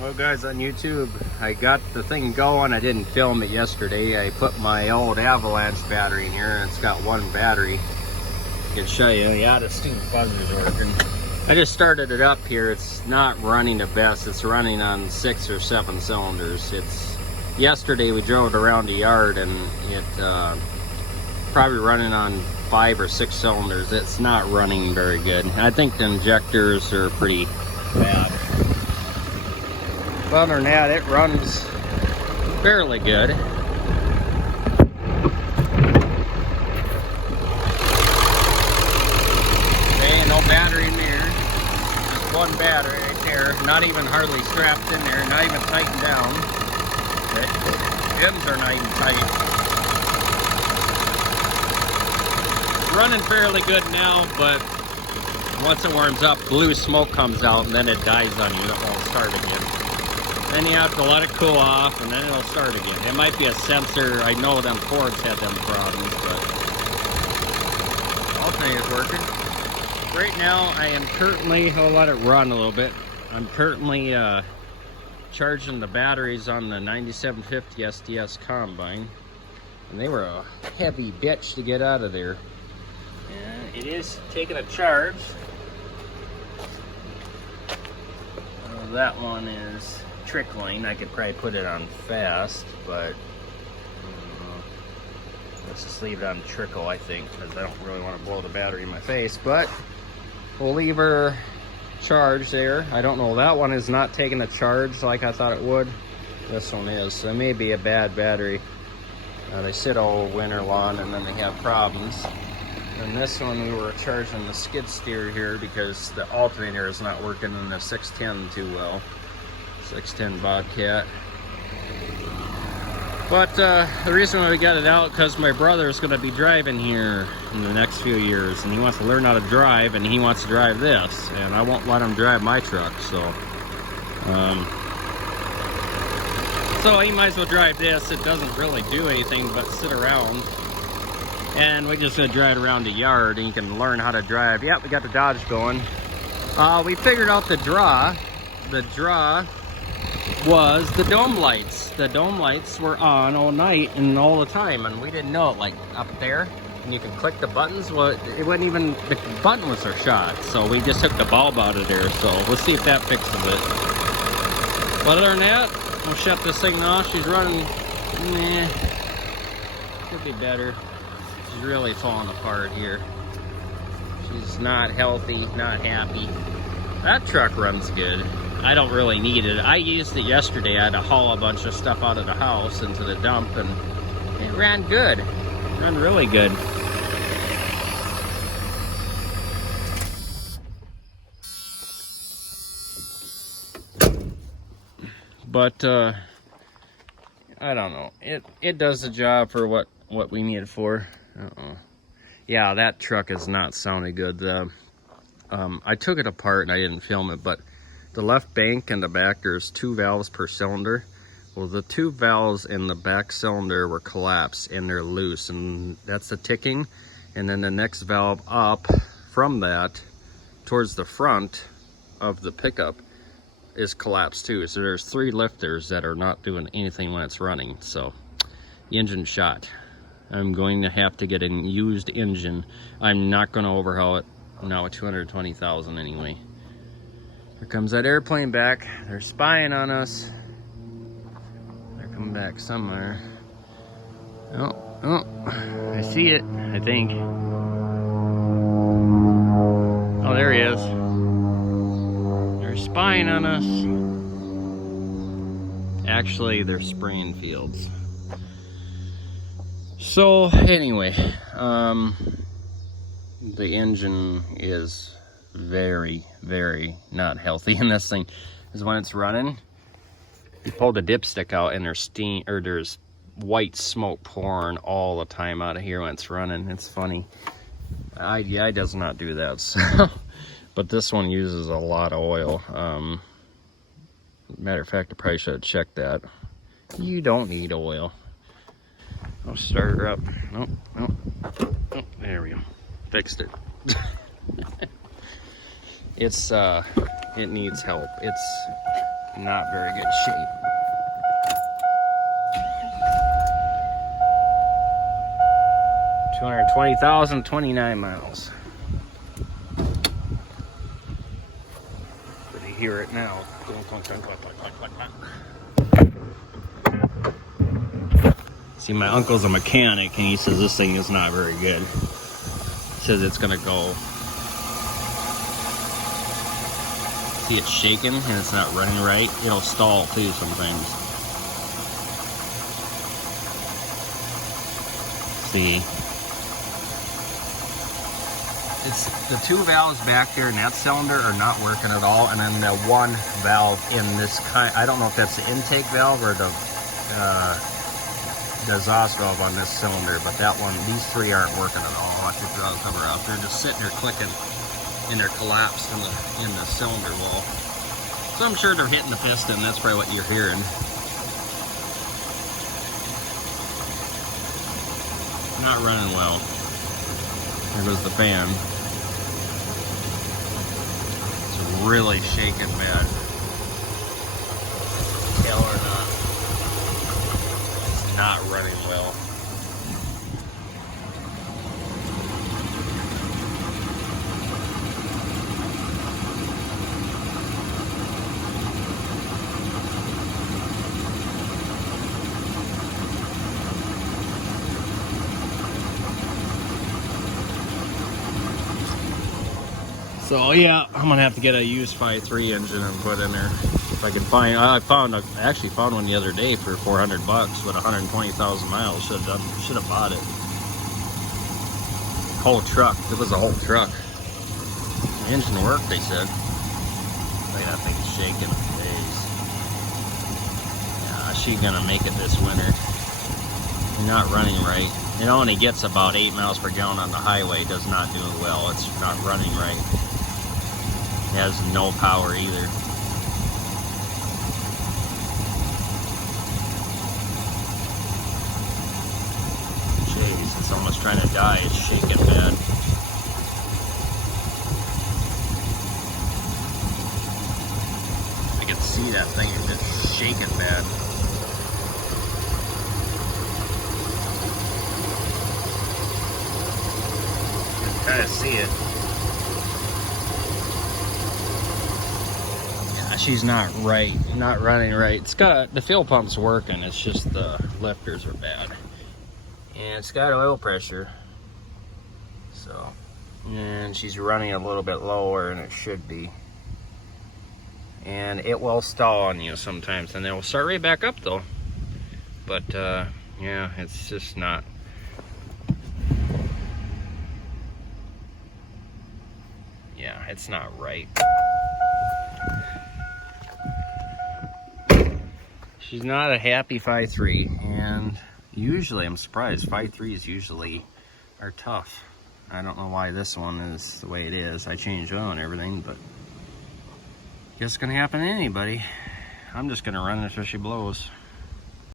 Well guys, on YouTube, I got the thing going. I didn't film it yesterday. I put my old Avalanche battery in here, and it's got one battery. I can show you. Yeah, the steam buzzer's working. I just started it up here. It's not running the best. It's running on 6 or 7 cylinders. Yesterday we drove it around the yard, and it probably running on 5 or 6 cylinders. It's not running very good. I think the injectors are pretty bad. But other than that, it runs fairly good. Okay, no battery in there. Just one battery right there. Not even hardly strapped in there. Not even tightened down. Okay. Pins are not even tight. Running fairly good now, but once it warms up, blue smoke comes out and then it dies on you. It won't start again. Then you have to let it cool off, and then it'll start again. It might be a sensor. I know them Fords had them problems, but alternator's working. Right now, I am currently, I'll let it run a little bit. I'm currently charging the batteries on the 9750 SDS Combine, and they were a heavy bitch to get out of there. And it is taking a charge. That one is trickling. I could probably put it on fast, but let's just leave it on trickle, I think, because I don't really want to blow the battery in my face. But we'll leave her charged there. I don't know, that one is not taking a charge like I thought it would. This one is, so it may be a bad battery. They sit all winter long and then they have problems. And this one, we were charging the skid steer here because the alternator is not working in the 610 too well. 610 Bobcat. But the reason why we got it out, because my brother is going to be driving here in the next few years, and he wants to learn how to drive, and he wants to drive this, and I won't let him drive my truck, so he might as well drive this. It doesn't really do anything but sit around, and we just gonna drive around the yard, and you can learn how to drive. Yep, we got the Dodge going. We figured out the draw. The draw was the dome lights. The dome lights were on all night and all the time, and we didn't know it. Like up there, and you can click the buttons. Well, it wasn't even, the button was shot, so we just took the bulb out of there. So we'll see if that fixes it. But other than that, we'll shut this thing off. She's running, could be better. She's really falling apart here. She's not healthy, not happy. That truck runs good. I don't really need it. I used it yesterday. I had to haul a bunch of stuff out of the house into the dump, and it ran good. It ran really good. But I don't know. It does the job for what we need it for. Yeah, that truck is not sounding good. I took it apart and I didn't film it, but the left bank and the back, there's 2 valves per cylinder. Well, the 2 valves in the back cylinder were collapsed and they're loose, and that's the ticking. And then the next valve up from that towards the front of the pickup is collapsed too. So there's 3 lifters that are not doing anything when it's running. So the engine's shot. I'm going to have to get a used engine. I'm not going to overhaul it now at $220,000 anyway. Here comes that airplane back. They're spying on us. They're coming back somewhere. Oh, I see it, I think. Oh, there he is. They're spying on us. Actually, they're spraying fields. So, anyway, the engine is very, very not healthy in this thing. Is when it's running, you pull the dipstick out and there's steam, or there's white smoke pouring all the time out of here when it's running. It's funny. IDI does not do that, so. But this one uses a lot of oil. Matter of fact, I probably should have checked that. You don't need oil. I'll start her up. Nope. There we go. Fixed it. It needs help. It's not very good shape. $220,000, 29 miles. But you hear it now. See, my uncle's a mechanic, and he says this thing is not very good. He says it's gonna go. See, it's shaking and it's not running right. It'll stall too sometimes. See, it's the 2 valves back there in that cylinder are not working at all, and then the 1 valve in this kind, I don't know if that's the intake valve or the exhaust valve on this cylinder, but that one, these 3 aren't working at all. I took the valve cover out. They're just sitting there clicking, and they're collapsed in the cylinder wall. So I'm sure they're hitting the piston. That's probably what you're hearing. Not running well. There goes the fan. It's really shaking bad. Hell or not. It's not running well. So yeah, I'm gonna have to get a used 5.3 engine and put in there if I can find. I actually found one the other day for $400 with 120,000 miles. Should have bought it. Whole truck. It was a whole truck. The engine worked, they said. Look at that thing shaking. Days. Yeah, she's gonna make it this winter. Not running right. It only gets about 8 miles per gallon on the highway. Does not do well. It's not running right. It has no power either. Jeez, it's almost trying to die. It's shaking bad. I can see that thing is just shaking bad. You can kind of see it. She's not right, not running right. It's got, the fuel pump's working, it's just the lifters are bad. And it's got oil pressure. So, and she's running a little bit lower than it should be. And it will stall on you sometimes, and it will start right back up though. But yeah, it's just not. Yeah, it's not right. She's not a happy 5.3, and usually, I'm surprised, 5.3s usually are tough. I don't know why this one is the way it is. I changed oil and everything, but guess it's gonna happen to anybody. I'm just gonna run it until she blows.